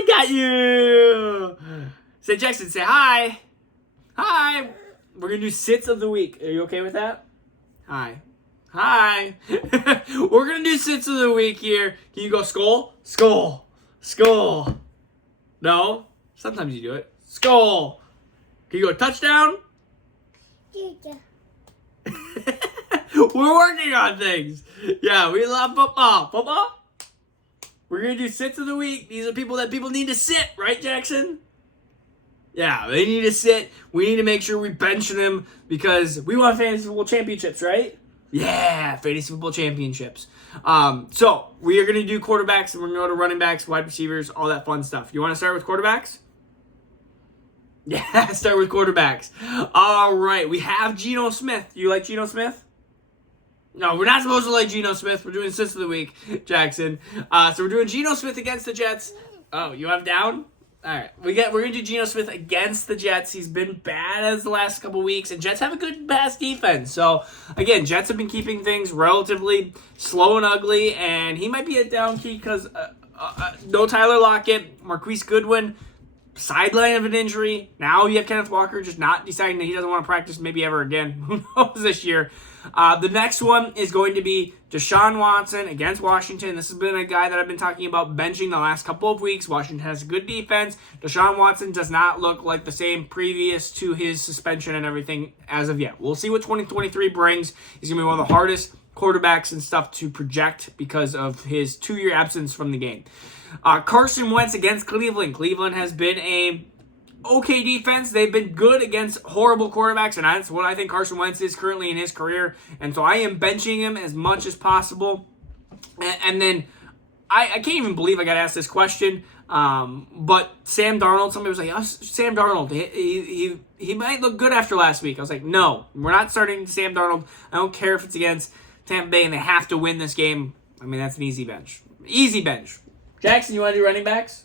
I got you. Say, Jackson, say hi. Hi. We're going to do sits of the week. Are you okay with that? Hi. Hi. We're going to do sits of the week here. Can you go skull? Skull. Skull. No? Sometimes you do it. Skull. Can you go touchdown? We're working on things. Yeah, we love football. Football? We're going to do sits of the week. These are people that people need to sit, right, Jackson? Yeah, they need to sit. We need to make sure we bench them because we want fantasy football championships, right? Yeah, fantasy football championships. So we are going to do quarterbacks, and we're going to go to running backs, wide receivers, all that fun stuff. You want to start with quarterbacks? Yeah, start with quarterbacks. All right, we have Geno Smith. You like Geno Smith? No, we're not supposed to like Geno Smith. We're doing sits of the week, Jackson. So we're doing Geno Smith against the Jets. Oh, you have down? All right, we're gonna do Geno Smith against the Jets. He's been bad as the last couple weeks, and Jets have a good pass defense. So again, Jets have been keeping things relatively slow and ugly, and he might be a down key because no Tyler Lockett, Marquise Goodwin, sideline of an injury. Now you have Kenneth Walker just not deciding that he doesn't want to practice maybe ever again. Who knows this year? The next one is going to be Deshaun Watson against Washington. This has been a guy that I've been talking about benching the last couple of weeks. Washington has a good defense. Deshaun Watson does not look like the same previous to his suspension and everything as of yet. We'll see what 2023 brings. He's going to be one of the hardest quarterbacks and stuff to project because of his 2-year absence from the game. Carson Wentz against Cleveland. Cleveland has been a okay defense. They've been good against horrible quarterbacks, and that's what I think Carson Wentz is currently in his career. And so I am benching him as much as possible. And then I can't even believe I got asked this question. But Sam Darnold, somebody was like, oh, Sam Darnold, he might look good after last week. I was like, no, we're not starting Sam Darnold. I don't care if it's against Tampa Bay and they have to win this game. I mean, that's an easy bench. Easy bench. Jackson, you want to do running backs?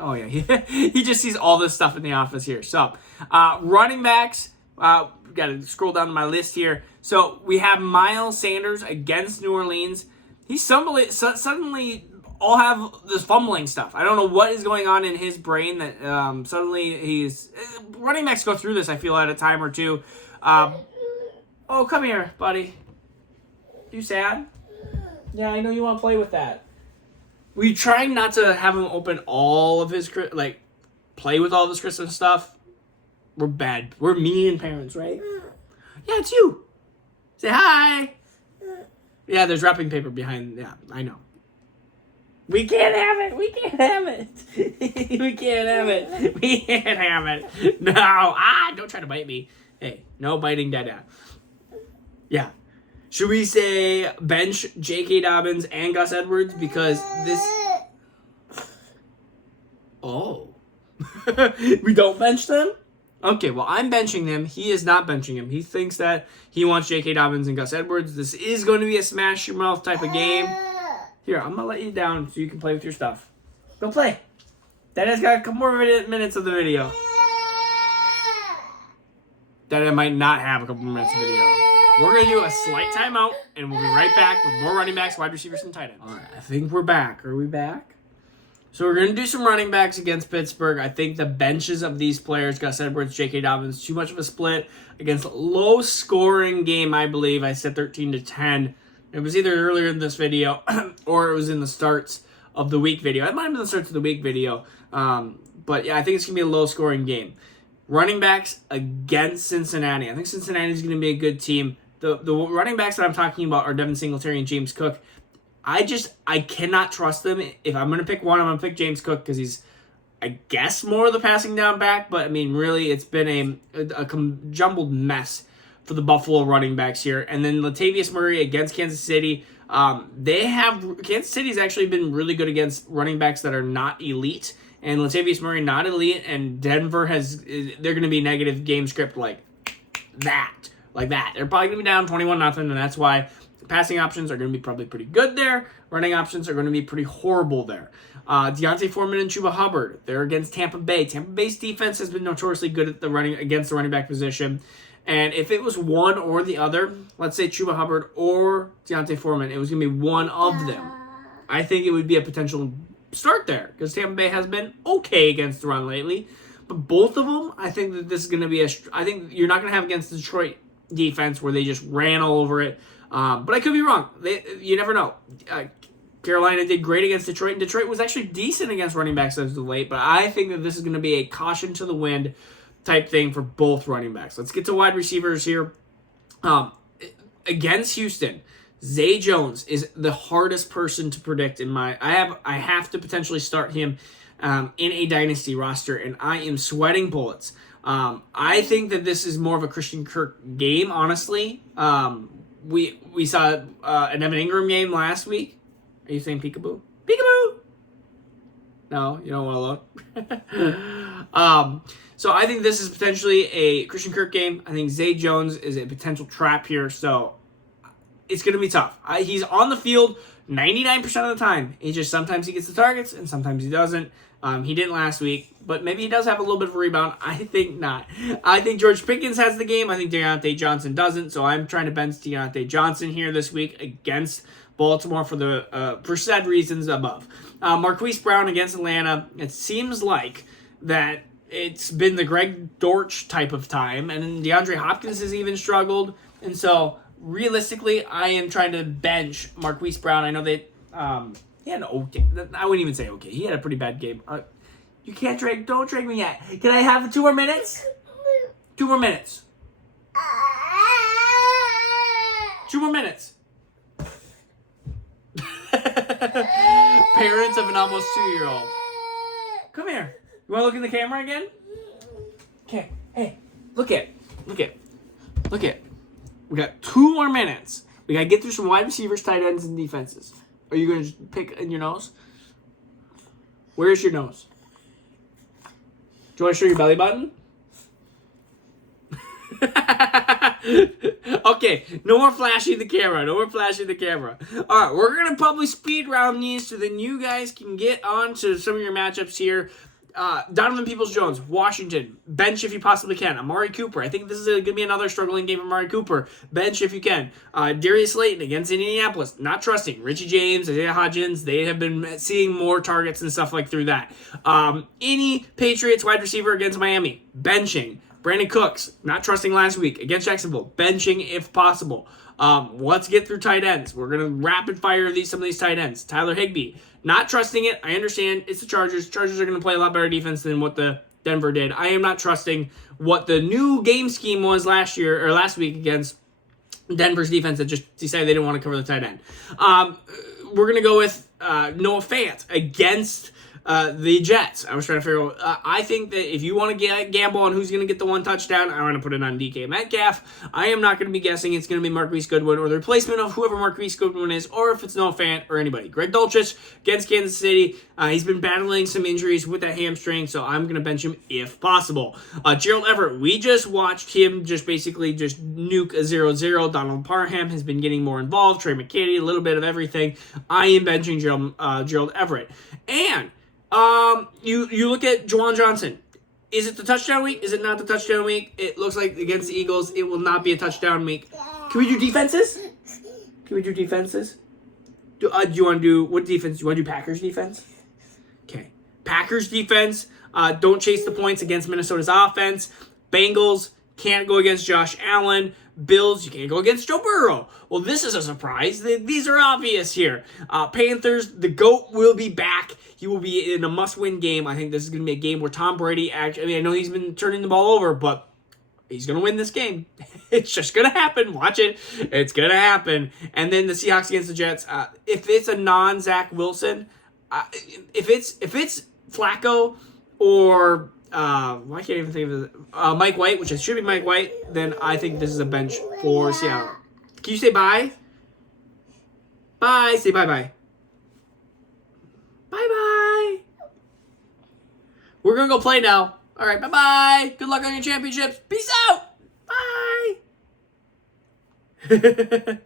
Oh, yeah. He just sees all this stuff in the office here. So, running backs, got to scroll down to my list here. So, we have Miles Sanders against New Orleans. He suddenly all have this fumbling stuff. I don't know what is going on in his brain that suddenly he's... Running backs go through this, I feel, at a time or two. Oh, come here, buddy. You sad? Yeah, I know you want to play with that. We trying not to have him open all of his, play with all of his Christmas stuff. We're bad. We're mean parents, right? Yeah, it's you. Say hi. Yeah, there's wrapping paper behind. Yeah, I know. We can't have it. We can't have it. We can't have it. We can't have it. No. Don't try to bite me. Hey, no biting, dada. Yeah. Should we say bench J.K. Dobbins and Gus Edwards? Because this... Oh. We don't bench them? Okay, well, I'm benching them. He is not benching him. He thinks that he wants J.K. Dobbins and Gus Edwards. This is going to be a smash your mouth type of game. Here, I'm going to let you down so you can play with your stuff. Go play. Dada's got a couple more minutes of the video. Dada might not have a couple more minutes of video. We're going to do a slight timeout, and we'll be right back with more running backs, wide receivers, and tight ends. All right, I think we're back. Are we back? So we're going to do some running backs against Pittsburgh. I think the benches of these players, Gus Edwards, J.K. Dobbins, too much of a split against a low-scoring game, I believe. I said 13-10. It was either earlier in this video or it was in the starts of the week video. It might have been the starts of the week video. But, yeah, I think it's going to be a low-scoring game. Running backs against Cincinnati. I think Cincinnati is going to be a good team. The running backs that I'm talking about are Devin Singletary and James Cook. I cannot trust them. If I'm going to pick one, I'm going to pick James Cook because he's, I guess, more of the passing down back. But, I mean, really, it's been a jumbled mess for the Buffalo running backs here. And then Latavius Murray against Kansas City. Kansas City's actually been really good against running backs that are not elite. And Latavius Murray not elite. And Denver they're going to be negative game script like that. Like that. They're probably going to be down 21-0, and that's why passing options are going to be probably pretty good there. Running options are going to be pretty horrible there. Deontay Foreman and Chuba Hubbard, they're against Tampa Bay. Tampa Bay's defense has been notoriously good at against the running back position. And if it was one or the other, let's say Chuba Hubbard or Deontay Foreman, it was going to be one of them. I think it would be a potential start there because Tampa Bay has been okay against the run lately. But both of them, I think that this is going to be I think you're not going to have against the Detroit defense where they just ran all over it. But I could be wrong. You never know. Carolina did great against Detroit, and Detroit was actually decent against running backs as of late. But I think that this is going to be a caution to the wind type thing for both running backs. Let's get to wide receivers here. Against Houston, Zay Jones is the hardest person to predict in my. I have to potentially start him in a dynasty roster, and I am sweating bullets. I think that this is more of a Christian Kirk game, honestly. We saw an Evan Ingram game last week. Are you saying peekaboo? Peekaboo! No, you don't want to look. So I think this is potentially a Christian Kirk game. I think Zay Jones is a potential trap here, so it's going to be tough. He's on the field 99% of the time. Sometimes he gets the targets and sometimes he doesn't. He didn't last week, but maybe he does have a little bit of a rebound. I think not. I think George Pickens has the game. I think Deontay Johnson doesn't, so I'm trying to bench Deontay Johnson here this week against Baltimore for said reasons above. Marquise Brown against Atlanta. It seems like that it's been the Greg Dortch type of time, and then DeAndre Hopkins has even struggled, and so realistically, I am trying to bench Marquise Brown. I know that he had an okay. I wouldn't even say okay. He had a pretty bad game. You can't drag. Don't drag me yet. Can I have 2 more minutes? 2 more minutes. 2 more minutes. Parents of an almost 2-year-old. Come here. You want to look in the camera again? Okay. Hey, look it. We got 2 more minutes. We got to get through some wide receivers, tight ends, and defenses. Are you going to just pick in your nose? Where's your nose? Do you want to show your belly button? Okay, no more flashing the camera. All right, we're going to probably speed round these so then you guys can get on to some of your matchups here. Donovan Peoples-Jones, Washington. Bench if you possibly can. Amari Cooper. I think this is going to be another struggling game for Amari Cooper. Bench if you can. Darius Slayton against Indianapolis. Not trusting. Richie James, Isaiah Hodgins. They have been seeing more targets and stuff like through that. Any Patriots wide receiver against Miami. Benching. Brandon Cooks. Not trusting last week against Jacksonville. Benching if possible. Let's get through tight ends. We're going to rapid fire some of these tight ends. Tyler Higbee. Not trusting it. I understand it's the Chargers. Chargers are going to play a lot better defense than what the Denver did. I am not trusting what the new game scheme was last week against Denver's defense that just decided they didn't want to cover the tight end. We're going to go with Noah Fant against the Jets. I was trying to figure out. I think that if you want to gamble on who's going to get the 1 touchdown, I want to put it on DK Metcalf. I am not going to be guessing it's going to be Marquise Goodwin or the replacement of whoever Marquise Goodwin is, or if it's Noah Fant or anybody. Greg Dulcich against Kansas City. He's been battling some injuries with that hamstring, so I'm going to bench him if possible. Gerald Everett, we just watched him just basically just nuke a 0-0. Donald Parham has been getting more involved. Trey McKitty, a little bit of everything. I am benching Gerald Everett. And you look at Juwan Johnson. Is it the touchdown week? Is it not the touchdown week? It looks like against the Eagles, it will not be a touchdown week. Can we do defenses? Do you want to do, what defense? Do you want to do Packers defense? Okay. Packers defense. Don't chase the points against Minnesota's offense. Bengals can't go against Josh Allen. Bills, you can't go against Joe Burrow. Well, this is a surprise. These are obvious here. Panthers, the GOAT will be back. He will be in a must-win game. I think this is going to be a game where Tom Brady I know he's been turning the ball over, but he's going to win this game. It's just going to happen. Watch it. It's going to happen. And then the Seahawks against the Jets. If it's a non-Zach Wilson, if it's Flacco or I can't even think of it. Mike White, which it should be Mike White, then I think this is a bench for Seattle. Can you say bye? Bye. Say bye-bye. Bye-bye. We're going to go play now. All right, bye-bye. Good luck on your championships. Peace out. Bye.